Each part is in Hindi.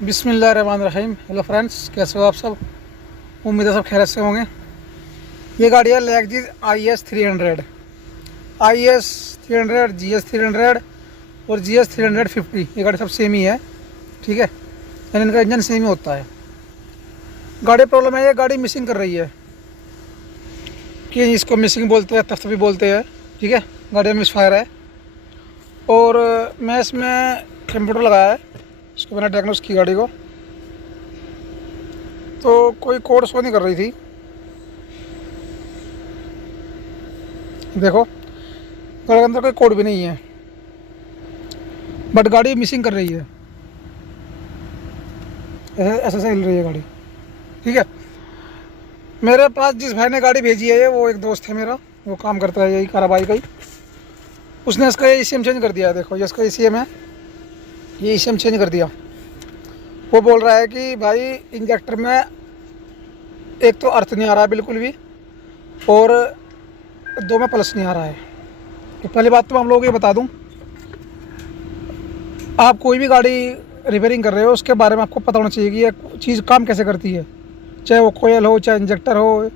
बिस्मिल्लाहिर्रहमानिर्रहीम। हेलो फ्रेंड्स, कैसे हो आप सब? उम्मीद है सब खैरियत से होंगे। ये गाड़ी है लैक्सिस IS 300, IS 300, GS 300 और GS 350। ये गाड़ी सब सेम ही है, ठीक है, यानी इनका इंजन सेम ही होता है। गाड़ी प्रॉब्लम है, ये गाड़ी मिसिंग कर रही है, कि इसको मिसिंग बोलते हैं, तफ्त भी बोलते हैं, ठीक है। गाड़ी में मिसफायर है और मैं इसमें कंप्यूटर लगाया है, इसको मैंने डायग्नोस की गाड़ी को, तो कोई कोड शो नहीं कर रही थी। देखो गाड़ी के अंदर कोई कोड भी नहीं है, बट गाड़ी मिसिंग कर रही है, ऐसे ऐसे हिल रही है गाड़ी, ठीक है। मेरे पास जिस भाई ने गाड़ी भेजी है, वो एक दोस्त है मेरा, वो काम करता है यही काराबाई का ही। उसने इसका ECM चेंज कर दिया है। देखो ये इसका ECM है, ये ECM चेंज कर दिया। वो बोल रहा है कि भाई इंजेक्टर में एक तो अर्थ नहीं आ रहा है बिल्कुल भी, और दो में प्लस नहीं आ रहा है। तो पहली बात तो मैं हम लोगों को ये बता दूं, आप कोई भी गाड़ी रिपेयरिंग कर रहे हो, उसके बारे में आपको पता होना चाहिए कि ये चीज़ काम कैसे करती है, चाहे वो कोयल हो, चाहे इंजेक्टर हो,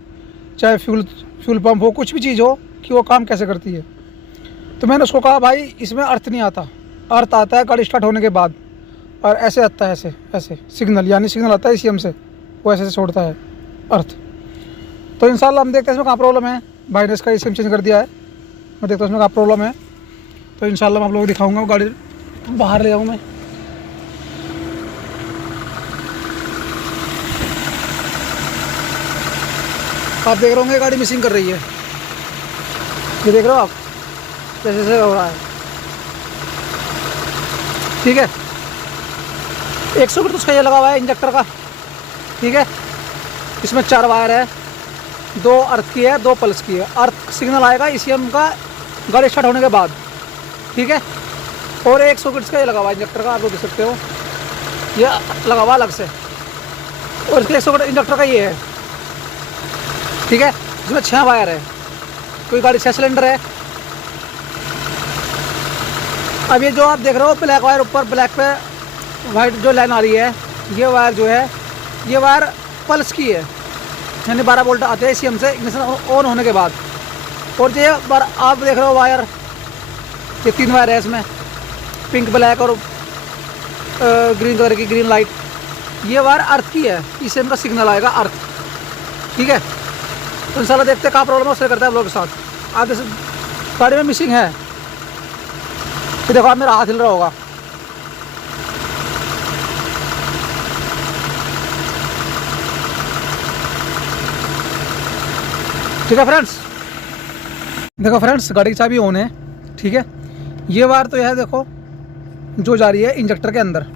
चाहे फ्यूल पंप हो, कुछ भी चीज़ हो, कि वो काम कैसे करती है। तो मैंने उसको कहा भाई इसमें अर्थ नहीं आता, अर्थ आता है गाड़ी स्टार्ट होने के बाद, और ऐसे आता है, ऐसे ऐसे सिग्नल, यानी सिग्नल आता है ECM से, वो ऐसे ऐसे छोड़ता है अर्थ। तो इंशाल्लाह हम देखते हैं इसमें कहाँ प्रॉब्लम है। भाई ने इसका ECM चेंज कर दिया है, मैं देखता हूँ इसमें कहाँ प्रॉब्लम है। तो इंशाल्लाह मैं आप लोगों को दिखाऊंगा। वो गाड़ी बाहर ले जाऊँ मैं। आप देख रहे होंगे गाड़ी मिसिंग कर रही है, ये देख रहे हो आप, जैसे जैसे हो रहा है, ठीक है। 100 फीट तो उसका ये लगा हुआ है इंजेक्टर का, ठीक है। इसमें 4 वायर है, 2 अर्थ की है, 2 पल्स की है। अर्थ सिग्नल आएगा ECM का गाड़ी स्टार्ट होने के बाद, ठीक है। और 100 फीट का ये लगा हुआ है इंजेक्टर का, आप लोग देख सकते हो, ये लगा हुआ अलग से। और इसके 100 फीट इंजेक्टर का ये है, ठीक है। इसमें 6 वायर है, कोई गाड़ी 6 सिलेंडर है। अब ये जो आप देख रहे हो ब्लैक वायर, ऊपर ब्लैक पे वाइट जो लाइन आ रही है, ये वायर जो है, ये वायर पल्स की है, यानी 12 वोल्ट आते हैं ECM से इग्निशन ऑन होने के बाद। और ये आप देख रहे हो वायर, ये 3 वायर है इसमें, पिंक, ब्लैक और ग्रीन कलर की ग्रीन लाइट। ये वायर अर्थ की है, ECM का सिग्नल आएगा अर्थ, ठीक है। तो इंशाल्लाह देखते हैं कहाँ प्रॉब्लम है, उससे करते हैं आप लोगों के साथ। आप जैसे गाड़ी में मिसिंग है, तो देखो आप मेरा हाथ हिल रहा होगा, ठीक है फ्रेंड्स। देखो फ्रेंड्स, गाड़ी की चाबी ऑन है, ठीक है। ये वायर तो यह है, देखो जो जा रही है इंजेक्टर के अंदर,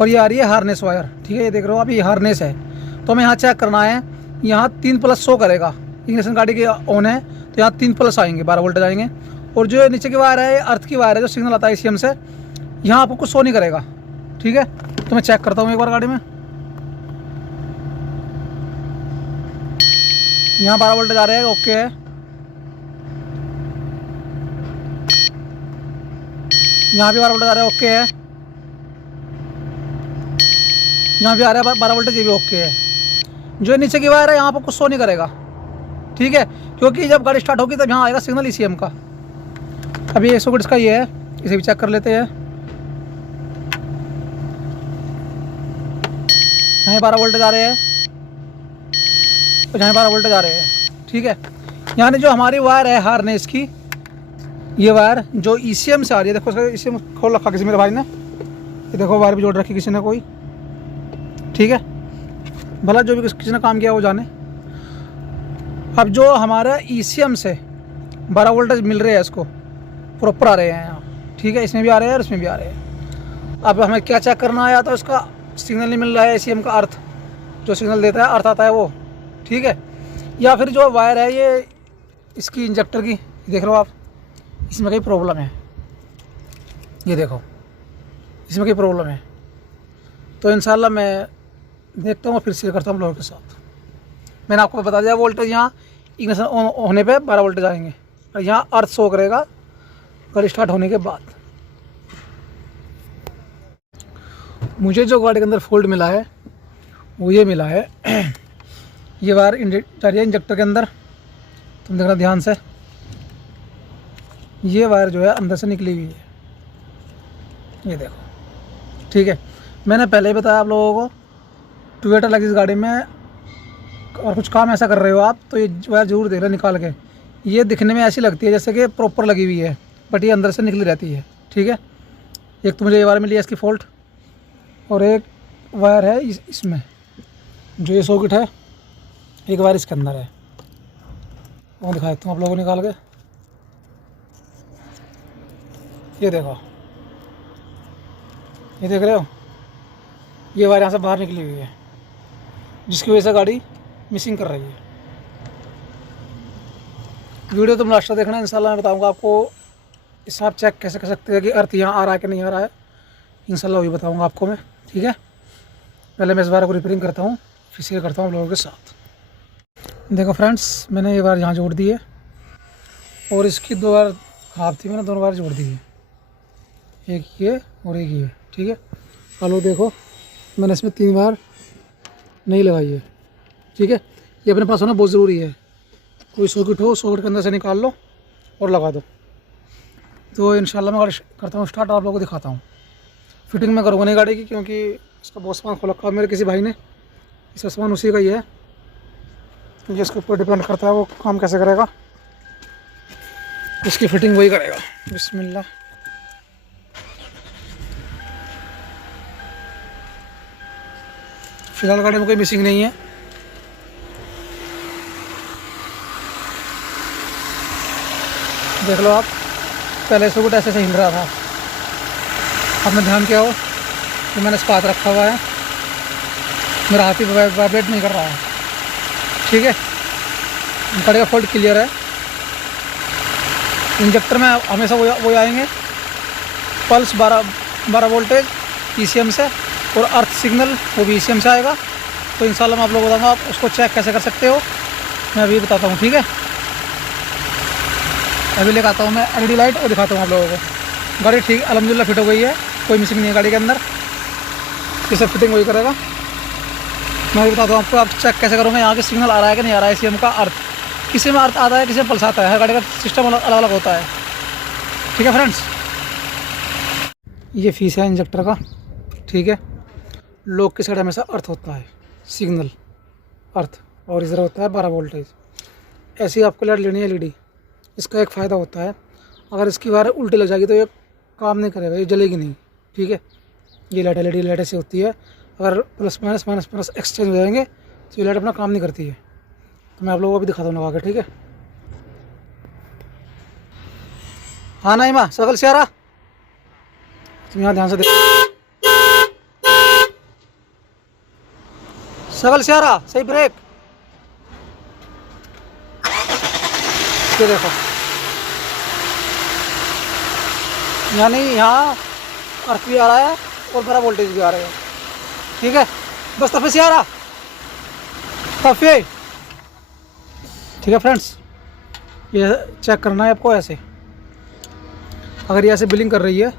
और ये आ रही है हार्नेस वायर, ठीक है। ये देख रहे हो आप, ये हार्नेस है। तो हमें यहाँ चेक करना है, यहाँ 3 प्लस शो करेगा, इग्निशन गाड़ी की ऑन है, तो यहाँ 3 प्लस आएंगे, 12 वोल्टेज आएंगे। और जो नीचे की वायर है, ये अर्थ की वायर है, जो सिग्नल आता है ECM से, यहाँ आपको कुछ शो नहीं करेगा, ठीक है। तो मैं चेक करता हूँ एक बार गाड़ी में, यहाँ 12 वोल्टेज आ रहे हैं, ओके है। यहाँ भी 12 वोल्टेज आ रहा है, ओके है। यहाँ भी आ रहा है 12 वोल्टेज, ये भी ओके है। जो नीचे की वायर है, यहाँ पर कुछ शो नहीं करेगा, ठीक है, क्योंकि जब गाड़ी स्टार्ट होगी तब यहाँ आएगा सिग्नल ECM का। अभी 100 फीट का ये है, इसे भी चेक कर लेते हैं। यहाँ 12 वोल्टेज आ रहे हैं, तो यहाँ 12 वोल्टेज आ रहे हैं, ठीक है। यानी जो हमारी वायर है हार्नेस की, ये वायर जो ECM से आ रही है, देखो इसका ECM खोल रखा किसी मेरे भाई ने, ये देखो वायर भी जोड़ रखी किसी ने कोई, ठीक है। भला जो भी किसी ने काम किया वो जाने। अब जो हमारा ECM से 12 वोल्टेज मिल रहे हैं, इसको प्रॉपर आ रहे हैं यहाँ, ठीक है। इसमें भी आ रहे हैं और इसमें भी आ रहे हैं। अब हमें क्या चेक करना है, या तो इसका सिग्नल नहीं मिल रहा है ECM का, अर्थ जो सिग्नल देता है, अर्थ आता है वो, ठीक है। या फिर जो वायर है ये इसकी इंजेक्टर की, देख रहे हो आप, इसमें कहीं प्रॉब्लम है, ये देखो इसमें कहीं प्रॉब्लम है। तो इंशाल्लाह मैं देखता हूँ, फिर से करता हूँ लोगों के साथ। मैंने आपको बता दिया वोल्टेज, यहाँ इग्निशन होने पे 12 वोल्टेज आएंगे, और यहाँ अर्थ शो करेगा गाड़ी स्टार्ट होने के बाद। मुझे जो गाड़ी के अंदर फॉल्ट मिला है वो ये मिला है, ये वायर जा रही है इंजेक्टर के अंदर, तुम देखना ध्यान से, ये वायर जो है अंदर से निकली हुई है, ये देखो। ठीक है, मैंने पहले ही बताया आप लोगों को, टोयोटा लग्जरी गाड़ी में और कुछ काम ऐसा कर रहे हो आप तो ये वायर जरूर देख लें निकाल के। ये दिखने में ऐसी लगती है जैसे कि प्रॉपर लगी हुई है, बट ये अंदर से निकली रहती है। ठीक है, एक तो मुझे ये वायर मिली है इसकी फॉल्ट, और एक वायर है इसमें जो ये सॉकेट है, एक वायर इसके अंदर है, वो दिखा देता हूँ आप लोगों को निकाल के। ये देखो, ये देख रहे हो, ये वायर यहाँ से बाहर निकली हुई है, जिसकी वजह से गाड़ी मिसिंग कर रही है। वीडियो तुम लास्ट तक देखना, इंशाल्लाह मैं बताऊंगा आपको इससे आप चेक कैसे कर सकते हैं कि अर्थ यहाँ आ रहा है कि नहीं आ रहा है, इंशाल्लाह वही बताऊंगा आपको मैं। ठीक है, पहले मैं इस वायर को रिपेयरिंग करता हूँ, फिर शेयर करता हूँ आप लोगों के साथ। देखो फ्रेंड्स, मैंने ये वायर यहाँ जोड़ दी है और इसकी 2 वायर खराब थी, मैंने 2 वायर जोड़ दी है, एक ये और एक ये। ठीक है, हेलो देखो, मैंने इसमें 3 वायर नहीं लगाई है। ठीक है, ये अपने पास होना बहुत ज़रूरी है, कोई सॉकेट हो सॉकेट के अंदर से निकाल लो और लगा दो। तो इंशाल्लाह मैं गाड़ी करता हूँ स्टार्ट, आप लोगों को दिखाता हूँ। फिटिंग में करूँगा नहीं गाड़ी की, क्योंकि इसका बहुत सामान खोल रखा मेरे किसी भाई ने, इसका सामान उसी का ही है, ये इसके ऊपर डिपेंड करता है वो काम कैसे करेगा, इसकी फिटिंग वही करेगा। बिस्मिल्लाह, फिलहाल गाड़ी में कोई मिसिंग नहीं है। देख लो आप, पहले सॉकेट ऐसे हिल रहा था, आपने ध्यान किया हो कि मैंने इसका हाथ रखा हुआ है, मेरा हाथ ही वाइब्रेट नहीं कर रहा है। ठीक है, गाड़ी का फॉल्ट क्लियर है। इंजेक्टर में हमेशा वो आएंगे पल्स 12 वोल्टेज ECM से, और अर्थ सिग्नल वो भी ECM से आएगा। तो इंशाल्लाह मैं आप लोगों को बताऊँगा आप उसको चेक कैसे कर सकते हो, मैं अभी बताता हूँ। ठीक है, अभी लेकर आता हूँ मैं LED लाइट और दिखाता हूँ आप लोगों को। गाड़ी ठीक अल्हम्दुलिल्लाह फिट हो गई है, कोई मिसिंग नहीं है गाड़ी के अंदर, ये सब फिटिंग वही करेगा। मैं भी बताता हूँ आपको, आप चेक कैसे करोगे यहाँ के सिग्नल आ रहा है कि नहीं आ रहा है ECM का अर्थ। किसी में अर्थ आता है, किसी में पल्स आता है, हर गाड़ी का सिस्टम अलग अलग होता है। ठीक है फ्रेंड्स, ये फीस है इंजेक्टर का। ठीक है, लोक की साइड हमेशा अर्थ होता है, सिग्नल अर्थ, और इधर होता है 12 वोल्टेज। ऐसी आपको लाइट लेनी है LED। इसका एक फ़ायदा होता है, अगर इसकी वायर उल्टी लग जाएगी तो ये काम नहीं करेगा, ये जलेगी नहीं। ठीक है, ये लाइट LED लाइट ऐसी होती है, अगर प्लस माइनस एक्सचेंज हो जाएंगे तो ये लाइट अपना काम नहीं करती है। तो मैं आप लोगों को भी दिखाता हूँ लगा के। ठीक है, हाँ नहीं माँ सगल से आ रहा, तुम यहाँ ध्यान से देखो, सगल से आ रहा, सही ब्रेक, ये देखो, यानी यहाँ अर्थ भी आ रहा है और 12 वोल्टेज भी आ रहे हैं। ठीक है, बस तफे से आ रहा तफे। ठीक है फ्रेंड्स, ये चेक करना है आपको ऐसे, अगर ये ऐसे बिलिंग कर रही है,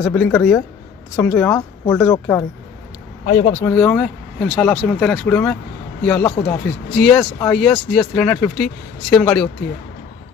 ऐसे बिलिंग कर रही है तो समझो यहाँ वोल्टेज ओके आ रही है। आइए आप समझ गए होंगे। इंशाल्लाह आपसे मिलते हैं नेक्स्ट वीडियो में। या अल्लाह खुदा हाफिज़। GS IS GS 350 सेम गाड़ी होती है।